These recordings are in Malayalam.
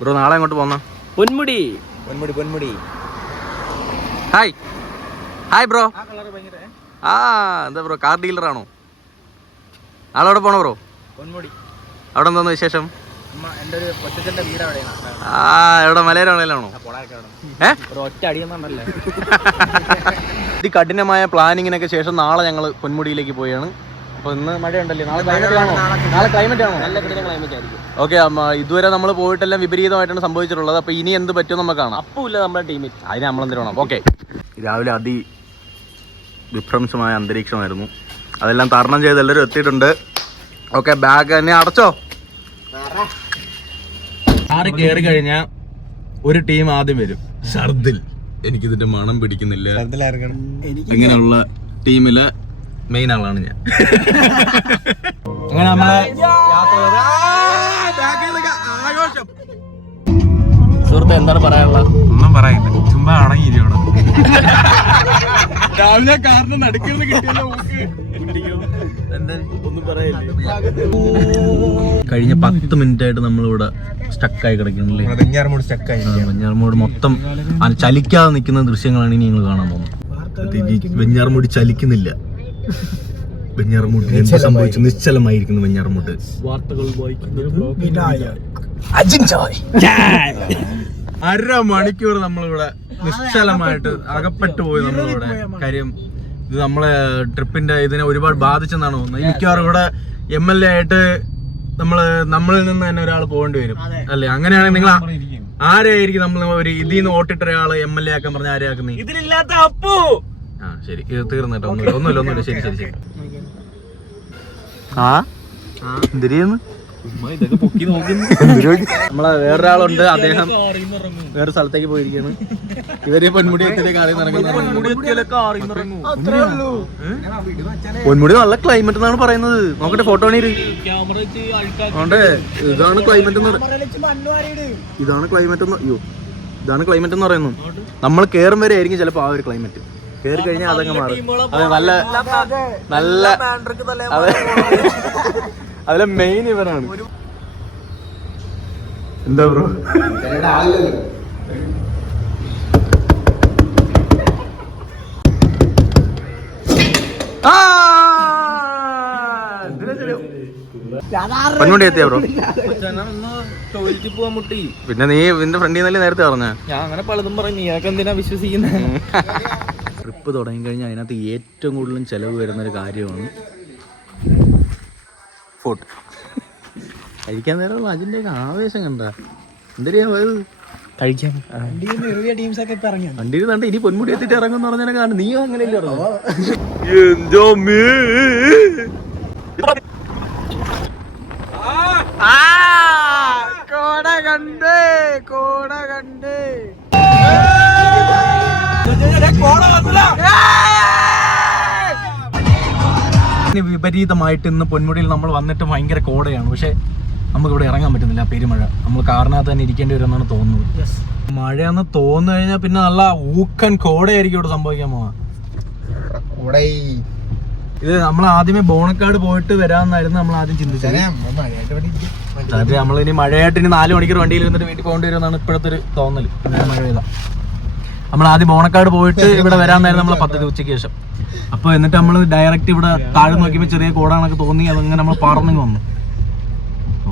ബ്രോ നാളെ അങ്ങോട്ട് പോന്ന? Ponmudi. Ponmudi Ponmudi. Hi. Hi bro. ആ എന്താ ബ്രോ കാർ ഡീലറാണോ? നാളെ അവിടെ പോണോ ബ്രോ? പൊന്മുടി. അവിടെ എന്താന്ന് വിശേഷം? കഠിനമായ ആ എവിടെ മലയാളമാണോ അതികഠിനമായ പ്ലാനിങ്ങിനൊക്കെ ശേഷം നാളെ ഞങ്ങൾ പൊന്മുടിയിലേക്ക് പോയാണ്. അപ്പോൾ ഇന്ന് മഴയുണ്ടല്ലേ? നാളെ ക്ലൈമറ്റ് ആണോ? നാളെ ക്ലൈമറ്റ് ആണോ? നല്ല ക്ലൈമറ്റ് ആയിരിക്കും. ഓക്കെ ഇതുവരെ നമ്മൾ പോയിട്ടെല്ലാം വിപരീതമായിട്ടാണ് സംഭവിച്ചിട്ടുള്ളത്. അപ്പോൾ ഇനി എന്ത് പറ്റും നമുക്ക് കാണാം. അപ്പമില്ല നമ്മുടെ ടീമിൽ അതിന് നമ്മൾ എന്തിനു വേണം? ഓക്കെ. രാവിലെ അതി വിഭ്രംശമായ അന്തരീക്ഷമായിരുന്നു. അതെല്ലാം തരണം ചെയ്ത് എല്ലാവരും എത്തിയിട്ടുണ്ട്. ഓക്കെ ബാഗ് തന്നെ അടച്ചോ? ആറ് കയറി കഴിഞ്ഞാൽ ഒരു ടീം ആദ്യം വരും. ഷർദിൽ. എനിക്കിതിന്റെ മണം പിടിക്കുന്നില്ല. ഇങ്ങനെയുള്ള ടീമിലെ മെയിൻ ആളാണ് ഞാൻ. അങ്ങനെ നമ്മളെ ആഘോഷം. സുഹൃത്ത് എന്താണ് പറയാനുള്ളത്? ഒന്നും പറയില്ല ചുമ്മാ അടങ്ങിയിരിക്കണം. രാവിലെ കാരണം നടുക്കുന്ന കിട്ടിയല്ലോ ഒന്നും പറയില്ല? കഴിഞ്ഞ പത്ത് മിനിറ്റ് ആയിട്ട് നമ്മളിവിടെ സ്റ്റക്കായി കിടക്കുന്നില്ലേ വെഞ്ഞാറമൂട് സ്റ്റക്കായി വെഞ്ഞാറമൂട് മൊത്തം ചലിക്കാതെ നിൽക്കുന്ന ദൃശ്യങ്ങളാണ് ഇനി നിങ്ങൾ കാണാൻ പോകുന്നത്. വെഞ്ഞാറമൂടി ചലിക്കുന്നില്ല. വെഞ്ഞാറമൂട് എന്ത് സംഭവിച്ചു? നിശ്ചലമായിരിക്കുന്നു വെഞ്ഞാറമൂട് വാർത്തകൾ വായിക്കുന്നത് അര മണിക്കൂർ നമ്മളിവിടെ നിശ്ചലമായിട്ട് അകപ്പെട്ടു പോയി നമ്മളിവിടെ. കാര്യം ഇത് നമ്മളെ ട്രിപ്പിന്റെ ഇതിനെ ഒരുപാട് ബാധിച്ചെന്നാണ് തോന്നുന്നത്. മിക്കവാറും ഇവിടെ എം എൽ എ ആയിട്ട് നമ്മൾ നമ്മളിൽ നിന്ന് തന്നെ ഒരാൾ പോകേണ്ടി വരും. അല്ലെ? അങ്ങനെയാണെങ്കിൽ നിങ്ങൾ ആരെയായിരിക്കും നമ്മൾ ഒരു ഇതിൽ നിന്ന് വോട്ടിട്ട ഒരാൾ എം എൽ എ ആക്കാൻ പറഞ്ഞ ആരെയാക്കുന്നത്? ഇതിലില്ലാത്ത അപ്പു! ആ ശരി. ഇത് തീർന്നിട്ടോ ഒന്നുമില്ല. ഒന്നുമില്ല ഒന്നുമില്ല. ശരി ശരി ശരി. ആ? എന്തിരിയെന്ന്? നമ്മളെ വേറൊരാളുണ്ട്. അദ്ദേഹം വേറെ സ്ഥലത്തേക്ക് പോയിരിക്കുകയാണ് ഇവർ പൊന്മുടി എത്തിലേക്ക് അറിയുന്ന പൊന്മുടി നല്ല ക്ലൈമറ്റ് എന്നാണ് പറയുന്നത്. നോക്കട്ടെ ഫോട്ടോ ആണീര് ക്യാമറ വെച്ച് അഴുക്കാ അതുകൊണ്ട് ഇതാണ് ക്ലൈമറ്റ് എന്ന് ഇതാണ് ക്ലൈമറ്റ് എന്ന് അയ്യോ ഇതാണ് ക്ലൈമറ്റ് എന്ന് പറയുന്നത് നമ്മൾ കേറും വരെ ആയിരിക്കും ചിലപ്പോ ആ ഒരു ക്ലൈമറ്റ് കേറി കഴിഞ്ഞാൽ അതങ്ങ് മാറും. അതെ നല്ല നല്ല അതെ. അതിലെ മെയിൻ ഇവരാണ് എന്താ ബ്രോ പൊന്മുടി എത്തിയ ബ്രോ ടോയ്ലറ്റിൽ പോവാൻ മുട്ടി. പിന്നെ നീ നിന്റെ ഫ്രണ്ടിൽ നിന്നല്ലേ നേരത്തെ പറഞ്ഞ? ഞാൻ അങ്ങനെ പലതും പറഞ്ഞു. നീ എന്തിനാ വിശ്വസിക്കുന്നത് ട്രിപ്പ് തുടങ്ങിക്കഴിഞ്ഞാൽ അതിനകത്ത് ഏറ്റവും കൂടുതലും ചിലവ് വരുന്നൊരു കാര്യമാണ് ഫുഡ് കഴിക്കാൻ നേരമുള്ള അതിന്റെയൊക്കെ ആവേശം കണ്ട. എന്തിനാ പോയത്? കഴിക്കാൻ. വണ്ടിയിൽ കണ്ട ഇനി പൊന്മുടി എത്തിയിട്ട് ഇറങ്ങും എന്ന് പറഞ്ഞാൽ കാരണം നീ അങ്ങനെയല്ലേ ഇറങ്ങും? കോട കണ്ട് കോട കണ്ട്. വിപരീതമായിട്ട് ഇന്ന് പൊന്മുടിയിൽ നമ്മൾ വന്നിട്ട് ഭയങ്കര കോടയാണ്. പക്ഷെ നമുക്ക് ഇവിടെ ഇറങ്ങാൻ പറ്റുന്നില്ല പെരുമഴ. നമ്മൾ കാറിനകത്ത് തന്നെ ഇരിക്കേണ്ടി വരുമെന്നാണ് തോന്നുന്നത്. മഴയെന്ന് തോന്നു കഴിഞ്ഞാൽ പിന്നെ നല്ല ഊക്കൻ കോടയായിരിക്കും ഇവിടെ സംഭവിക്കാൻ പോവാ. ഇത് നമ്മൾ ആദ്യമേ ബോണക്കാട് പോയിട്ട് വരാമെന്നായിരുന്നു നമ്മൾ ആദ്യം ചിന്തിച്ചത്. നമ്മൾ ഇനി മഴയായിട്ട് ഇനി നാല് മണിക്കൂർ വണ്ടിയിൽ ഇരുന്നിട്ട് വീട്ടിൽ പോകേണ്ടി വരുമെന്നാണ് ഇപ്പോഴത്തെ ഒരു തോന്നൽ. അങ്ങനെ മഴ പെയ്താ. നമ്മൾ ആദ്യം ഓണക്കാട് പോയിട്ട് ഇവിടെ വരാൻ നേരം നമ്മളെ പദ്ധതി ഉച്ചയ്ക്ക് ശേഷം. അപ്പൊ എന്നിട്ട് നമ്മൾ ഡയറക്റ്റ് ഇവിടെ താഴെ നോക്കിയപ്പോൾ ചെറിയ കോടാണൊക്കെ തോന്നി അതങ്ങനെ നമ്മൾ പറന്നു വന്നു.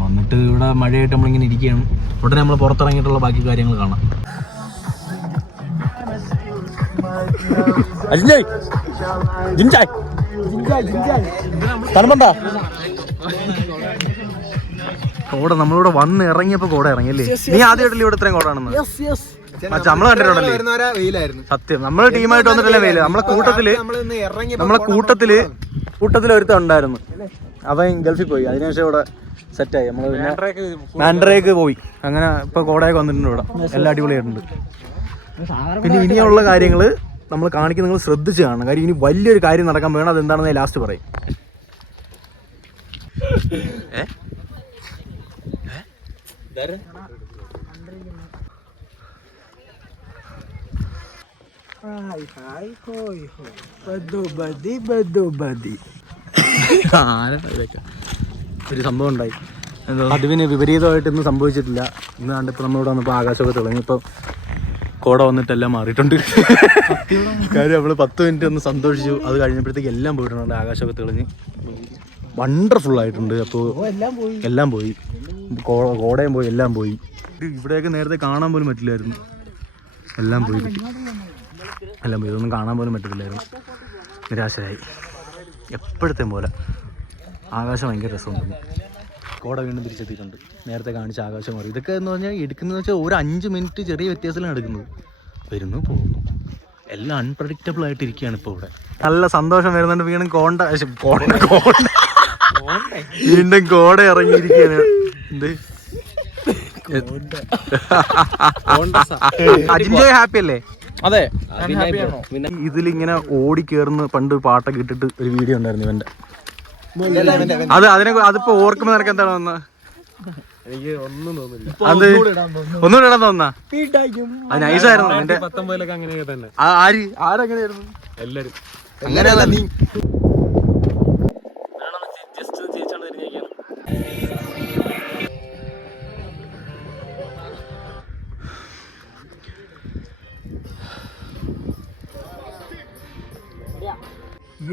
വന്നിട്ട് ഇവിടെ മഴയായിട്ട് നമ്മളിങ്ങനെ ഇരിക്കുകയാണ്. ഉടനെ നമ്മൾ പുറത്തിറങ്ങിയിട്ടുള്ള ബാക്കി കാര്യങ്ങൾ കാണാം. തണുപ്പണ്ടാ? കോട നമ്മളിവിടെ വന്ന് ഇറങ്ങിയപ്പോ കോട ഇറങ്ങിയല്ലേ? നീ ആദ്യമായിട്ടല്ലേ ഇവിടെ ഇത്രയും കോടാണെന്ന് നമ്മൾ കണ്ടിട്ടുണ്ടല്ലേ വെയിലായിരുന്നു. സത്യം. നമ്മൾ ടീമായിട്ട് വന്നിട്ടല്ലേ വെയിൽ? നമ്മളെ കൂട്ടത്തിൽ നമ്മളെ കൂട്ടത്തിൽ കൂട്ടത്തിൽ ഒരുത്തൻ ഉണ്ടായിരുന്നു. അവൻ ഗൾഫിൽ പോയി. അതിനുശേഷം ഇവിടെ സെറ്റായി. നമ്മൾ പിന്നെ മാൻഡ്രേക്ക് പോയി. അങ്ങനെ ഇപ്പൊ കോടയൊക്കെ വന്നിട്ടുണ്ട് ഇവിടെ. എല്ലാം അടിപൊളിയായിട്ടുണ്ട്. പിന്നെ ഇനിയുള്ള കാര്യങ്ങൾ നമ്മൾ കാണിക്കുന്ന നിങ്ങൾ ശ്രദ്ധിച്ച് കാണണം. കാര്യം ഇനി വലിയൊരു കാര്യം നടക്കാൻ വേണം അത് എന്താണെന്ന് ലാസ്റ്റ് പറയും. ഏ? ആരാ ഇതൊക്കെ? ഒരു സംഭവം ഉണ്ടായി. അതിന് വിപരീതമായിട്ട് ഇന്ന് സംഭവിച്ചിട്ടില്ല. ഇന്ന് കണ്ട് ഇപ്പൊ നമ്മളിവിടെ വന്നപ്പോൾ ആകാശമൊക്കെ തെളിഞ്ഞു. ഇപ്പൊ കോട വന്നിട്ടെല്ലാം മാറിയിട്ടുണ്ട്. കാര്യം നമ്മൾ പത്ത് മിനിറ്റ് ഒന്ന് സന്തോഷിച്ചു. അത് കഴിഞ്ഞപ്പോഴത്തേക്ക് എല്ലാം പോയിട്ടുണ്ട്. ആകാശമൊക്കെ തെളിഞ്ഞ്. വണ്ടർഫുൾ ആയിട്ടുണ്ട്. അപ്പോൾ എല്ലാം പോയി. കോടയും പോയി. എല്ലാം പോയി. ഇവിടെയൊക്കെ നേരത്തെ കാണാൻ പോലും പറ്റില്ലായിരുന്നു. എല്ലാം പോയി. കിട്ടി എല്ലാം പോയി ഇതൊന്നും കാണാൻ പോലും പറ്റത്തില്ലായിരുന്നു. നിരാശരായി. എപ്പോഴത്തെയും പോലെ. ആകാശം ഭയങ്കര രസമുണ്ട്. കോട വീണ്ടും തിരിച്ചെത്തിയിട്ടുണ്ട്. നേരത്തെ കാണിച്ച ആകാശം മാറി. ഇതൊക്കെ എന്ന് പറഞ്ഞാൽ എടുക്കുന്നതെന്ന് വെച്ചാൽ ഒരു അഞ്ച് മിനിറ്റ് ചെറിയ വ്യത്യാസത്തിലാണ് എടുക്കുന്നത്. വരുന്നു പോകുന്നു. എല്ലാം അൺപ്രഡിക്റ്റബിൾ ആയിട്ട് ഇരിക്കുകയാണ് ഇപ്പോൾ ഇവിടെ. നല്ല സന്തോഷം വരുന്നുണ്ട്. വീണ്ടും കോണ്ട കോണ്ട. കോണ്ട. വീണ്ടും കോട ഇറങ്ങിയിരിക്കുകയാണ്. എന്ത്? അജിൻജോയ് ഹാപ്പി അല്ലേ? അതെ. ഇതിലിങ്ങനെ ഓടി കേറുന്ന പണ്ട് പാട്ടൊക്കെ ഇട്ടിട്ട് ഒരു വീഡിയോ ഉണ്ടായിരുന്നു ഇവന്റെ. അത് അതിനെ അതിപ്പോ ഓർക്കുമ്പോ നിനക്ക് എന്താണ് വന്ന എനിക്ക് ഒന്നും തോന്നില്ല അത് ഒന്നുകൂടെ ഇടാൻ തോന്നാ അത് നൈസായിരുന്നു നിന്റെ പത്തൊമ്പതിലൊക്കെ അങ്ങനെയൊക്കെ തന്നെ. ആര്? ആരങ്ങനെയായിരുന്നു? എല്ലാരും. അങ്ങനെയല്ല നീ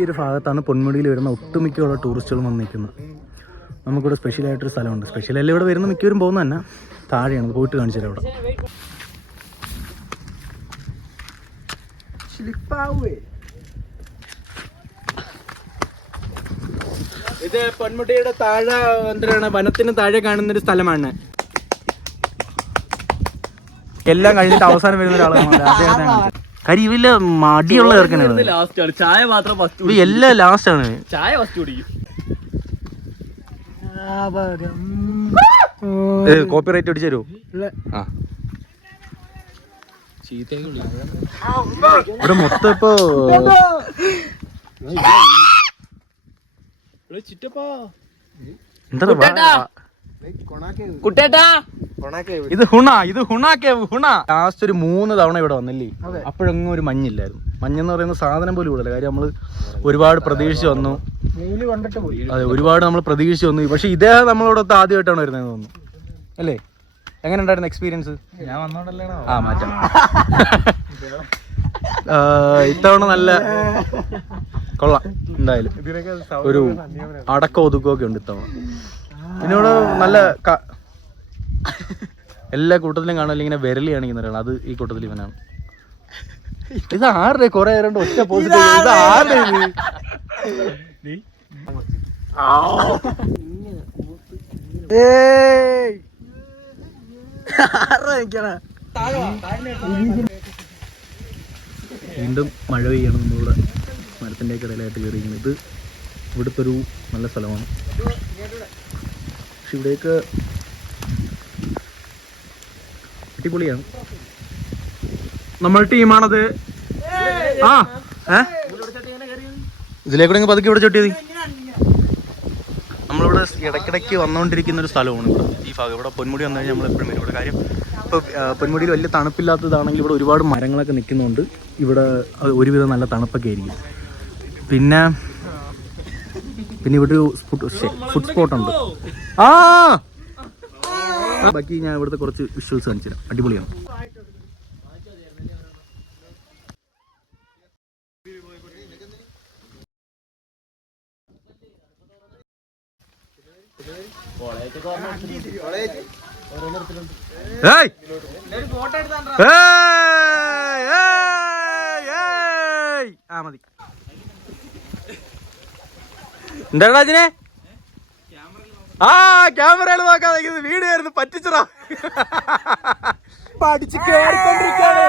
ഒരു ഭാഗത്താണ് പൊന്മുടിയിൽ വരുന്ന ഒട്ടുമിക്കുള്ള ടൂറിസ്റ്റുകളും വന്ന് നിൽക്കുന്നത് നമുക്കിവിടെ സ്പെഷ്യലായിട്ടൊരു സ്ഥലമുണ്ട്. സ്പെഷ്യലല്ല ഇവിടെ വരുന്ന മിക്കവരും പോകുന്ന തന്നെ. താഴെയാണ്. പോയിട്ട് കാണിച്ചു തരാം അവിടെ ഇത് പൊന്മുടിയുടെ താഴെ എന്താണ് വനത്തിന് താഴെ കാണുന്ന ഒരു സ്ഥലമാണ്. എല്ലാം കഴിഞ്ഞിട്ട് അവസാനം വരുന്ന ഒരാളാണ്. കാര്യം ഇവല്ല മടിയുള്ള ചേർക്കനാണ് ലാസ്റ്റ് ആണ്. ചായ മാത്രം ഫസ്റ്റ് എല്ലാം ലാസ്റ്റ് ആണ്. ചായ ഫസ്റ്റ് കുടിക്കും. കോപ്പി റൈറ്റ് അടിച്ചു തരുമോ ആ. ഇവിടെ മൊത്തം ഇപ്പൊ ചിറ്റപ്പാ. എന്താ കുട്ടേട്ടാ. ഇത് ഹുണ ഇത് ഹുണ കേവ് ഹുണ. ലാസ്റ്റ് ഒരു മൂന്ന് തവണ ഇവിടെ വന്നില്ലേ? അപ്പോഴൊന്നും ഒരു മഞ്ഞില്ലായിരുന്നു. മഞ്ഞെന്ന് പറയുന്ന സാധനം പോലും ഇവിടെ കാര്യം നമ്മൾ ഒരുപാട് പ്രതീക്ഷിച്ച് വന്നു. അതെ ഒരുപാട് നമ്മൾ പ്രതീക്ഷിച്ച് വന്നു. പക്ഷെ ഇദ്ദേഹം നമ്മളോടൊത്ത് ആദ്യമായിട്ടാണ് വരുന്നത് തോന്നുന്നു. അല്ലേ? എങ്ങനെ ഉണ്ടായിരുന്നു എക്സ്പീരിയൻസ് ഞാൻ വന്നോണ്ടല്ലേ ആ മാറ്റാം. ഇത്തവണ നല്ല കൊള്ളാം. എന്തായാലും. ഒരു അടക്കം ഒതുക്കമൊക്കെ ഉണ്ട് ഇത്തവണ. ഇതിനോട് നല്ല എല്ലാ കൂട്ടത്തിലും കാണാൻ ഇങ്ങനെ വിരലി കാണിക്കുന്ന ഒരാൾ അത് ഈ കൂട്ടത്തിൽ ഇവനാണ്. ഇത് ആരുടെ? കുറെ നേരം ഒറ്റ പോസിറ്റീവ് ഇത് ആരുടെ? വീണ്ടും മഴ പെയ്യണം നമ്മളിവിടെ മരത്തിന്റെ കടയിലായിട്ട് കയറിയിരിക്കുന്നത്. ഇത് ഇവിടുത്തെ ഒരു നല്ല സ്ഥലമാണ്. പക്ഷെ ഇവിടേക്ക് അടിപൊളിയാണ്. നമ്മൾ ടീമാണത്. ആ ഏ? ഇതിലേക്കൂടെ പതുക്കെ ഇവിടെ ചൊട്ടിയത് നമ്മളിവിടെ ഇടയ്ക്കിടയ്ക്ക് വന്നുകൊണ്ടിരിക്കുന്ന ഒരു സ്ഥലമാണ് ഇവിടെ. ഈ ഭാഗം. ഇവിടെ പൊന്മുടി വന്നു കഴിഞ്ഞാൽ നമ്മൾ എപ്പോഴും വരും. ഇവിടെ കാര്യം ഇപ്പോൾ പൊന്മുടിയിൽ വലിയ തണുപ്പില്ലാത്തതാണെങ്കിൽ ഇവിടെ ഒരുപാട് മരങ്ങളൊക്കെ നിൽക്കുന്നുണ്ട്. ഇവിടെ ഒരുവിധം നല്ല തണുപ്പൊക്കെ ആയിരിക്കും. പിന്നെ പിന്നെ ഇവിടെ ഒരു ഫുഡ് സ്പോട്ട് ഉണ്ട്. ആ! ബാക്കി ഞാൻ ഇവിടുത്തെ കുറച്ച് വിഷ്വൽസ് കാണിച്ചു തരാം അടിപൊളിയാണ്! ആ മതി. എന്താടാ അതിനെ ആ ക്യാമറയിൽ നോക്കാതെ വീട് കയറുന്നു പറ്റിച്ചറാ പഠിച്ച് കേറിക്കൊണ്ടിരിക്കാണ്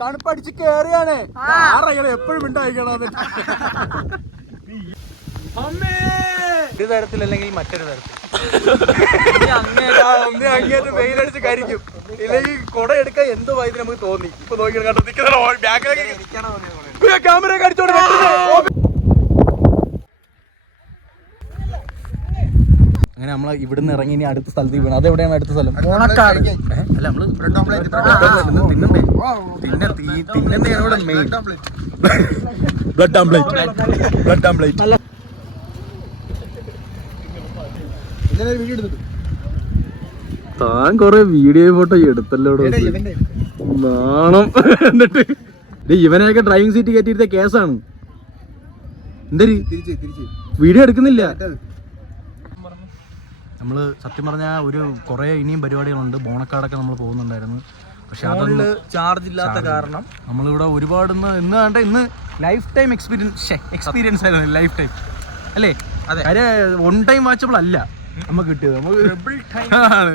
തണുപ്പടിച്ച് കേറിയാണ്. എപ്പോഴും ഉണ്ടായിക്കണം ഒരു തരത്തിൽ അല്ലെങ്കിൽ മറ്റൊരു തരത്തിൽ. അങ്ങേറ്റ് വെയിലടിച്ച് കരിക്കും. ഇല്ലെങ്കിൽ കൊട എടുക്കാൻ എന്തോ വൈദ്യ നമുക്ക് തോന്നി? ഇപ്പൊ നോക്കി കണ്ടു നിൽക്കുന്ന ക്യാമറ കടിച്ചോണ്ട് അങ്ങനെ നമ്മൾ ഇവിടുന്ന് ഇറങ്ങി ഇനി അടുത്ത സ്ഥലത്ത് വീണു അതെവിടെയാണ് അടുത്ത സ്ഥലം ഓണക്കാട് അല്ല നമ്മൾ തിന്ന് തിന്നണ്ടേ പിന്നെ തീ- തിന്നണ്ടേ ഇവിടെ main blood omelette blood omelette താൻ കൊറേ വീഡിയോ ഫോട്ടോ എടുത്തല്ലോ നാണം എന്നിട്ട് ഇവനെയൊക്കെ ഡ്രൈവിംഗ് സീറ്റ് കയറ്റിയിരുത്ത കേസാണ് എന്തരി വീഡിയോ എടുക്കുന്നില്ല നമ്മൾ സത്യം പറഞ്ഞാൽ ഒരു കുറേ ഇനിയും പരിപാടികളുണ്ട്. ബോണക്കാടൊക്കെ നമ്മൾ പോകുന്നുണ്ടായിരുന്നു. പക്ഷെ അതൊന്നും ചാർജ് ഇല്ലാത്ത കാരണം നമ്മളിവിടെ ഒരുപാട് ഇന്ന് ഇന്ന് കണ്ട ഇന്ന് ലൈഫ് ടൈം എക്സ്പീരിയൻസ് എക്സ്പീരിയൻസ് ആയിരുന്നു ലൈഫ് ടൈം അല്ലേ? അതെ. വൺ ടൈം വാച്ചബിൾ അല്ല. നമുക്ക് കിട്ടിയത്. നമുക്ക് ആണ്.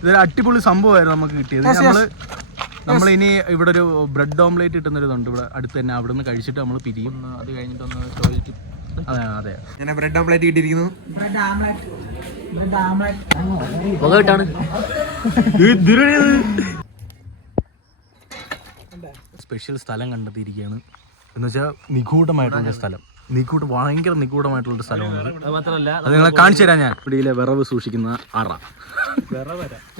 ഇതൊരു അടിപൊളി സംഭവമായിരുന്നു നമുക്ക് കിട്ടിയത്. നമ്മൾ നമ്മൾ ഇനി ഇവിടെ ഒരു ബ്രെഡ് ഓംലേറ്റ് കിട്ടുന്ന ഒരു ഇതുണ്ട് ഇവിടെ അടുത്ത് തന്നെ അവിടെ നിന്ന് കഴിച്ചിട്ട് നമ്മൾ പിരിയും. അത് കഴിഞ്ഞിട്ടൊന്ന് ടോയ്ലറ്റ് അതെ അതെ ഞാൻ ബ്രെഡ് ഓംപ്ലേറ്റ് കിട്ടിയിരിക്കുന്നു. സ്പെഷ്യൽ സ്ഥലം കണ്ടെത്തിയിരിക്കുകയാണ്. എന്ന് വെച്ചാൽ നിഗൂഢമായിട്ടുള്ള സ്ഥലം. നിഗൂഢ ഭയങ്കര നിഗൂഢമായിട്ടുള്ള സ്ഥലമാണ് അത് നിങ്ങളെ കാണിച്ചു തരാം ഞാൻ. പിടിയിലെ വിറവ് സൂക്ഷിക്കുന്ന അറ.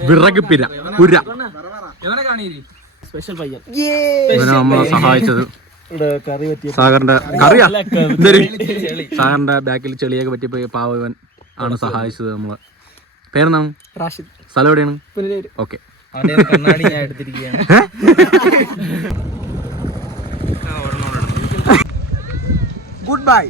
വിറക് പിര. പുര സ്പെഷ്യൽ പയ്യൻ ഇവനെ നമ്മളെ സഹായിച്ചത് കറി പറ്റിയ സാഗറിന്റെ കറിയാ? സാഗറിന്റെ ബാക്കിൽ ചെളിയൊക്കെ പറ്റിയപ്പോ പാവൻ ആണ് സഹായിച്ചത് നമ്മളെ. പേരെന്താണ്? റാഷിദ്. സ്ഥലം എവിടെയാണ്? ഓക്കെ. Good bye.